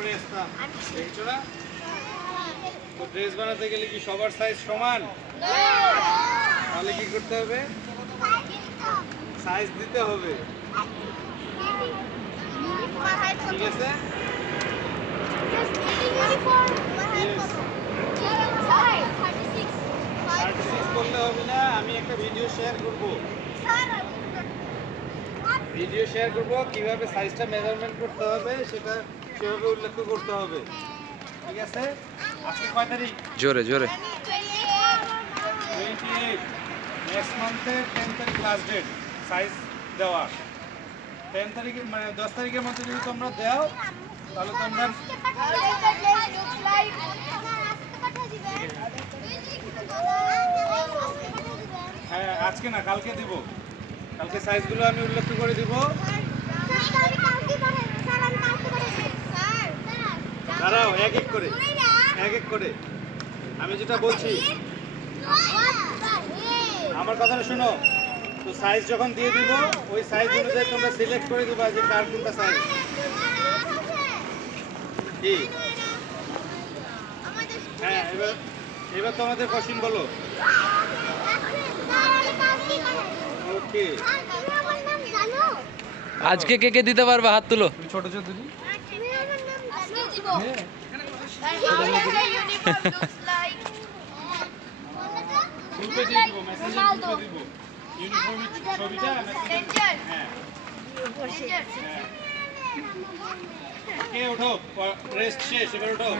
পরে আসতাম। দেখছ না? তো ড্রেস বানাতে গেলে কি সবার সাইজ সমান? তাহলে কি করতে হবে? সাইজ দিতে হবে। ঠিক আছে? করলে হবে না, আমি একটা ভিডিও শেয়ার করব। ভিডিও শেয়ার করব কীভাবে সাইজটা মেজারমেন্ট করতে হবে সেটা সেভাবে উল্লেখ করতে হবে। ঠিক আছে? আজকে কয় তারিখ? জোরে জোরে। টোয়েন্টি এইট নেক্সট মান্থে টেন তারিখ লাস্ট ডেট সাইজ দেওয়া। টেন তারিখে মানে দশ তারিখের মধ্যে যদি তোমরা দাও তাহলে তোমরা হ্যাঁ আজকে না কালকে দিব। কালকে সাইজগুলো আমি উল্লেখ করে দিব। দাঁড়াও, এক এক করে, এক এক করে। আমি যেটা বলছি, আমার কথাটা শোনো। তো সাইজ যখন দিয়ে দিব, ওই সাইজ অনুযায়ী তোমরা সিলেক্ট করে দিবা যে কার কোনটা সাইজ কি? হ্যাঁ এবার এবার তোমাদের কোশ্চিন বলো। আজকে কে কে দিতে পারবে হাত তুলো তুমি ছোট ছোট হ্যাঁ কে ওঠো রেস্ট শেষ এবার ওঠো